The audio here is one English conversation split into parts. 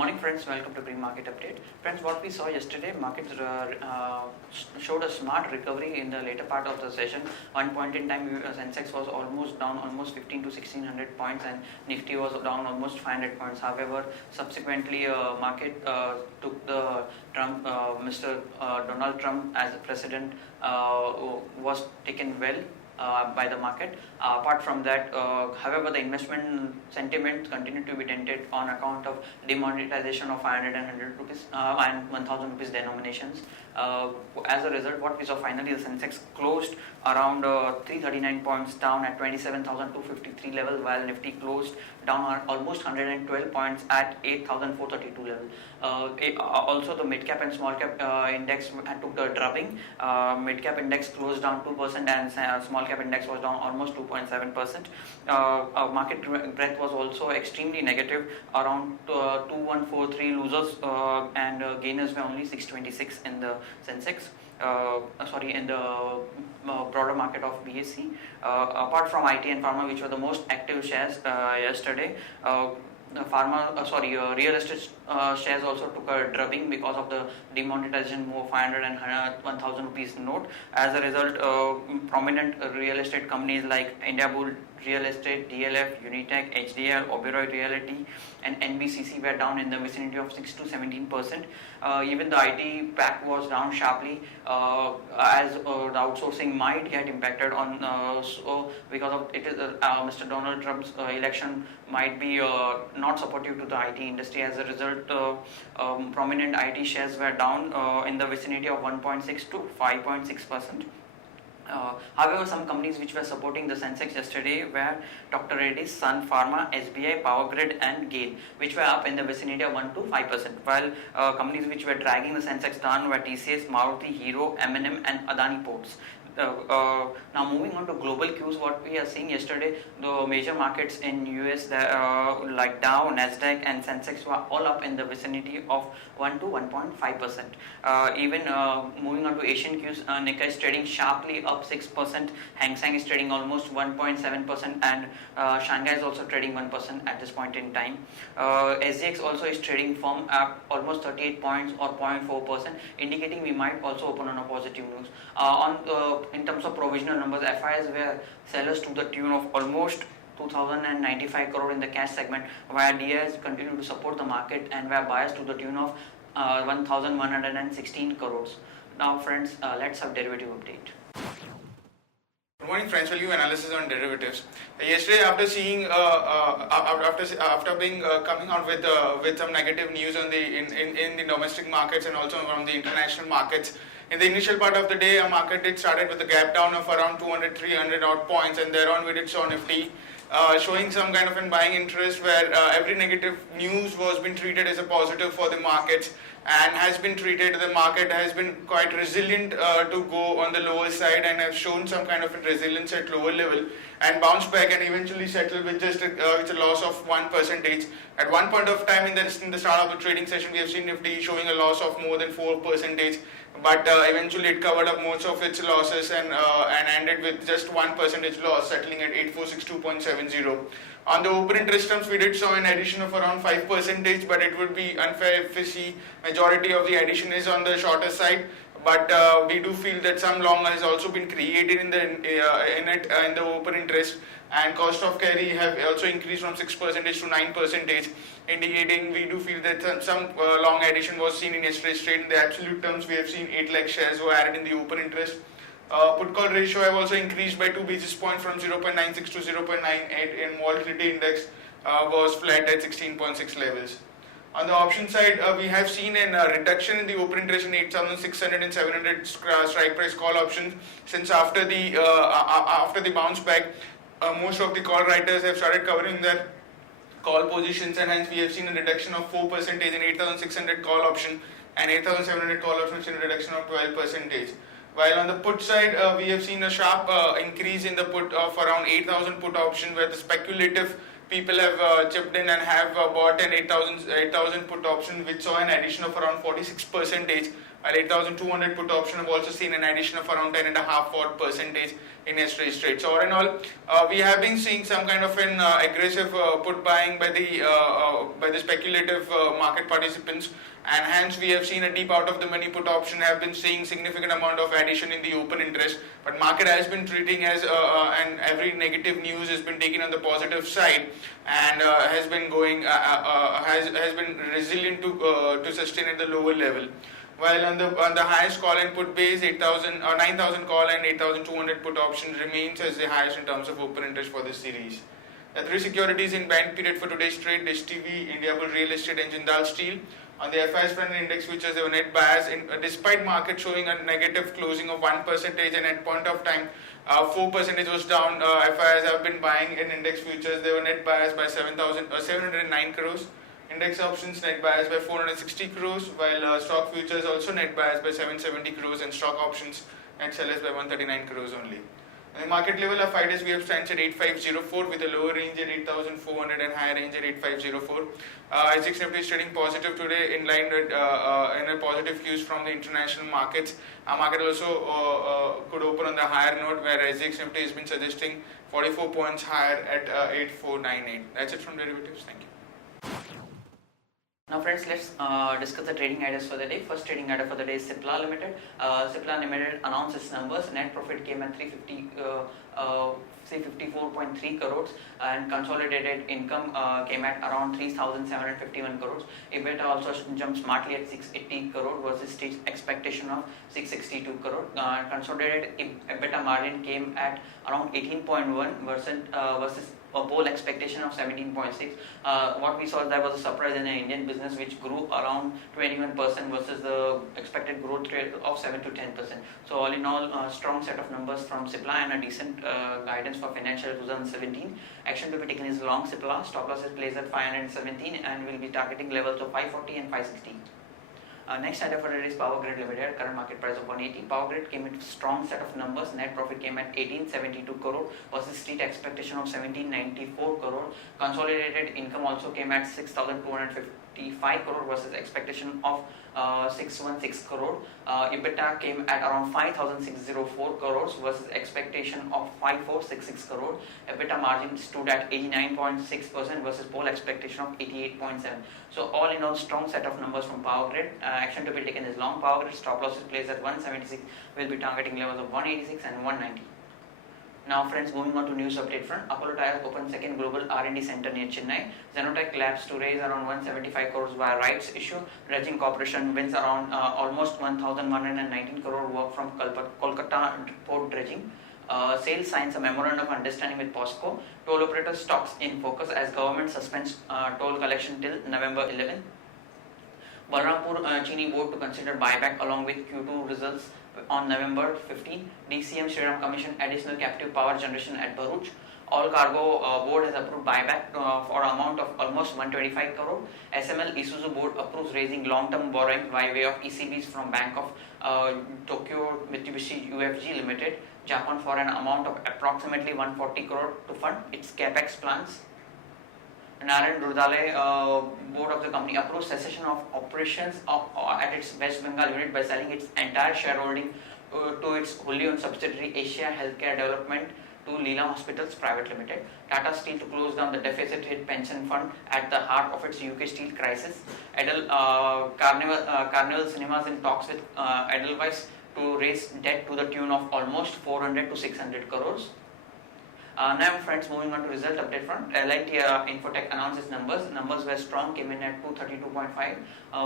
Morning friends, welcome to pre-market update. Friends, what we saw yesterday, markets showed a smart recovery in the later part of the session. One point in time, Sensex was almost down almost 15 to 1600 points and Nifty was down almost 500 points. However, subsequently market took the Mr. Donald Trump as the president was taken well by the market. Apart from that, however, the investment sentiment continued to be dented on account of demonetization of 500 and 100 rupees and 1000 rupees denominations. As a result, what we saw finally, the Sensex closed around 339 points down at 27,253 level, while Nifty closed down almost 112 points at 8,432 level. Also, the mid cap and small cap index took the drubbing. Mid cap index closed down 2% and small cap index was down almost 2.7%. Market breadth was also extremely negative, around 2143 losers and gainers were only 626 in the Sensex. In the broader market of BSE. Apart from IT and pharma, which were the most active shares yesterday, real estate shares also took a drubbing because of the demonetization move of 500 and 1000 rupees note. As a result, prominent real estate companies like Indiabull Real Estate, DLF, Unitech, HDL, Oberoi Realty and NBCC were down in the vicinity of 6 to 17%. Even the IT pack was down sharply as the outsourcing might get impacted on because of it is Mr. Donald Trump's election might be not supportive to the IT industry. As a result, prominent IT shares were down in the vicinity of 1.6 to 5.6%. However, some companies which were supporting the Sensex yesterday were Dr. Reddy's, Sun Pharma, SBI, Power Grid and GAIL, which were up in the vicinity of 1 to 5%, while companies which were dragging the Sensex down were TCS, Maruti, Hero, M&M and Adani Ports. Now moving on to global cues, what we are seeing yesterday, the major markets in US like Dow, Nasdaq and Sensex were all up in the vicinity of 1 to 1.5%. Even moving on to Asian cues, Nikkei is trading sharply up 6%, Hang Seng is trading almost 1.7% and Shanghai is also trading 1% at this point in time. SGX also is trading firm up almost 38 points or 0.4%, indicating we might also open on a positive news. In terms of provisional numbers, FIs were sellers to the tune of almost 2,095 crore in the cash segment, while DIs continue to support the market and were buyers to the tune of 1,116 crores. Now friends, let's have derivative update. Good morning friends, we'll give analysis on derivatives. Yesterday, after seeing after being coming out with some negative news on in the domestic markets and also from the international markets, in the initial part of the day, our market did started with a gap down of around 200-300 odd points, and thereon we did saw Nifty showing some kind of a buying interest where every negative news was being treated as a positive for the markets and has been treated, the market has been quite resilient to go on the lower side and have shown some kind of a resilience at lower level and bounce back and eventually settle with just a loss of 1%. At one point of time in the start of the trading session, we have seen Nifty showing a loss of more than 4%, but eventually it covered up most of its losses and ended with just 1% loss, settling at 8462.70. On the open interest terms, we did saw an addition of around 5%, but it would be unfair if we see majority of the addition is on the shorter side. But we do feel that some long has also been created in the open interest, and cost of carry have also increased from 6% to 9%, indicating we do feel that some long addition was seen in yesterday's trade. In the absolute terms, we have seen 8 lakh shares were added in the open interest. Put call ratio have also increased by 2 basis points from 0.96 to 0.98, and volatility index was flat at 16.6 levels. On the option side, we have seen a reduction in the open interest in 8,600 and 700 strike price call options since after the bounce back. Most of the call writers have started covering their call positions, and hence we have seen a reduction of 4% in 8,600 call option and 8,700 call options in a reduction of 12%. While on the put side, we have seen a sharp increase in the put of around 8,000 put option, where the speculative people have chipped in and have bought an 8,000 put option, which saw an addition of around 46%, While 8,200 put option have also seen an addition of around 10.5% in yesterday's trade. So all in all, we have been seeing some kind of an aggressive put buying by the speculative market participants, and hence we have seen a deep out of the money put option have been seeing significant amount of addition in the open interest. But market has been treating as and every negative news has been taken on the positive side, and has been going has been resilient to sustain at the lower level. While on the highest call and put base, 8,000 or 9,000 call and 8,200 put option remains as the highest in terms of open interest for this series. The three securities in buying period for today's trade: Dish TV, Indiabulls Real Estate, and Jindal Steel. On the FIs front, index futures, they were net buyers despite market showing a negative closing of 1%, and at point of time 4% was down. FIs have been buying in index futures. They were net buyers by 709 crores. Index options net buyers by 460 crores, while stock futures also net buyers by 770 crores, and stock options net sellers by 139 crores only. And the market level of 5 days we have stands at 8504 with a lower range at 8400 and higher range at 8504. SGX Nifty is trading positive today in line with in a positive cues from the international markets. Our market also could open on the higher note, where SGX Nifty has been suggesting 44 points higher at 8498. That's it from derivatives. Thank you. Now friends, let's discuss the trading ideas for the day. First trading idea for the day is Cipla Limited. Cipla Limited announced its numbers. Net profit came at 354.3 crores, and consolidated income came at around 3,751 crores. EBITDA also jumped smartly at 680 crore versus stage expectation of 662 crore. Consolidated EBITDA margin came at around 18.1% versus a poll expectation of 17.6. What we saw, there was a surprise in the Indian business which grew around 21% versus the expected growth rate of 7 to 10%. So all in all, strong set of numbers from Cipla and a decent guidance for financial 2017. Action to be taken is long Cipla. Stop loss is placed at 517 and will be targeting levels of 540 and 560. Next item for today is Power Grid Limited. Current market price of 180. Power Grid came with strong set of numbers. Net profit came at 1872 crore versus street expectation of 1794 crore. Consolidated income also came at 6255 crore versus expectation of 616 crore. EBITDA came at around 5604 crores versus expectation of 5466 crore. EBITDA margin stood at 89.6% versus poll expectation of 88.7. So all in all, strong set of numbers from Power Grid. Action to be taken is long Power Grid. Stop loss is placed at 176. We'll be targeting levels of 186 and 190. Now friends, moving on to news update front. Apollo Tyres opened second global R&D center near Chennai. Xenotech Labs to raise around 175 crores via rights issue. Dredging Corporation wins around almost 1,119 crore work from Kolkata port dredging. Sales signs a memorandum of understanding with POSCO. Toll operator stocks in focus as government suspends toll collection till November 11. Balrampur Chini board to consider buyback along with Q2 results on November 15. DCM Shriram Commission additional captive power generation at Bharuch. All Cargo board has approved buyback for amount of almost 125 crore. SML Isuzu board approves raising long-term borrowing by way of ECBs from Bank of Tokyo Mitsubishi UFG Limited, Japan for an amount of approximately 140 crore to fund its capex plans. Narayan Rudale, board of the company, approves cessation of operations at its West Bengal unit by selling its entire shareholding to its wholly owned subsidiary Asia Healthcare Development to Leela Hospitals Private Limited. Tata Steel to close down the deficit hit pension fund at the heart of its UK steel crisis. Carnival Cinemas in talks with Edelweiss to raise debt to the tune of almost 400 to 600 crores. Now friends, moving on to result update front. LIT Infotech announced its numbers. Numbers were strong, came in at 232.5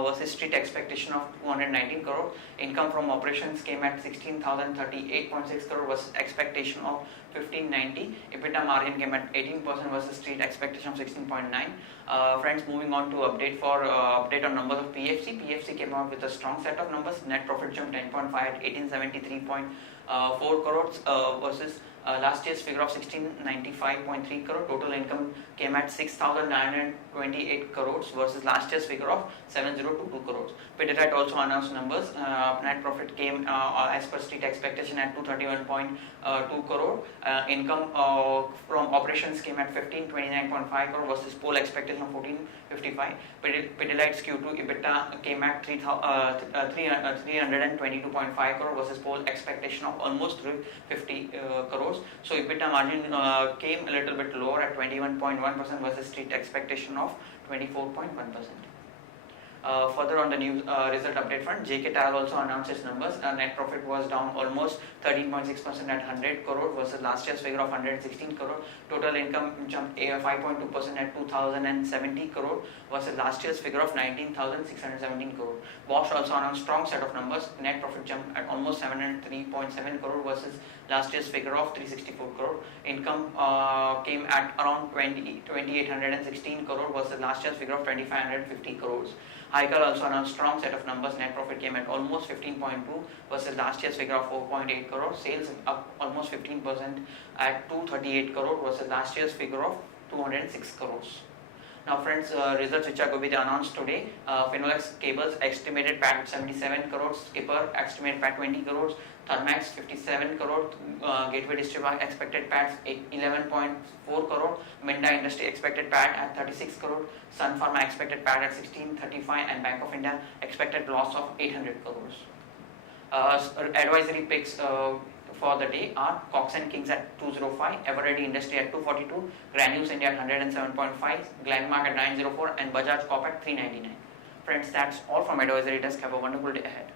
versus street expectation of 219 crore. Income from operations came at 16,038.6 crore versus expectation of 1590. EBITDA margin came at 18% versus street expectation of 16.9. Friends, moving on to update on numbers of PFC. PFC came out with a strong set of numbers. Net profit jumped 10.5 at 1873.4 crores versus last year's figure of 1695.3 crore. Total income came at 6,928 crores versus last year's figure of 7022 crores. Pidilite also announced numbers. Net profit came as per street expectation at 231.2 crore. Income from operations came at 1529.5 crore versus poll expectation of 1455. Pidilite's Q2 EBITDA came at 322.5 crore versus poll expectation of almost 350 crores. So EBITDA margin came a little bit lower at 21.1% versus street expectation of 24.1%. Further on the new result update front, JK Tyre also announced its numbers. Net profit was down almost 13.6% at 100 crore versus last year's figure of 116 crore. Total income jumped 5.2% at 2070 crore versus last year's figure of 19,617 crore. Bosch also announced strong set of numbers. Net profit jumped at almost 703.7 crore versus last year's figure of 364 crore. Income came at around 2,816 crore versus last year's figure of 2,550 crores. Haikel also announced strong set of numbers. Net profit came at almost 15.2 versus last year's figure of 4.8 crore. Sales up almost 15% at 238 crore versus last year's figure of 206 crores. Now friends, results which are going to be announced today. Finolex Cables estimated PAT at 77 crores, Skipper estimated PAT 20 crores, Thermax 57 crore, Gateway Distributor expected PAT 11.4 crore, Minda Industry expected PAT at 36 crore, Sun Pharma expected PAT at 1635 and Bank of India expected loss of 800 crores. Advisory picks for the day are Cox and Kings at 205, Eveready Industry at 242, Granules India at 107.5, Glenmark at 904 and Bajaj Corp at 399. Friends, that's all from Advisory Desk. Have a wonderful day ahead.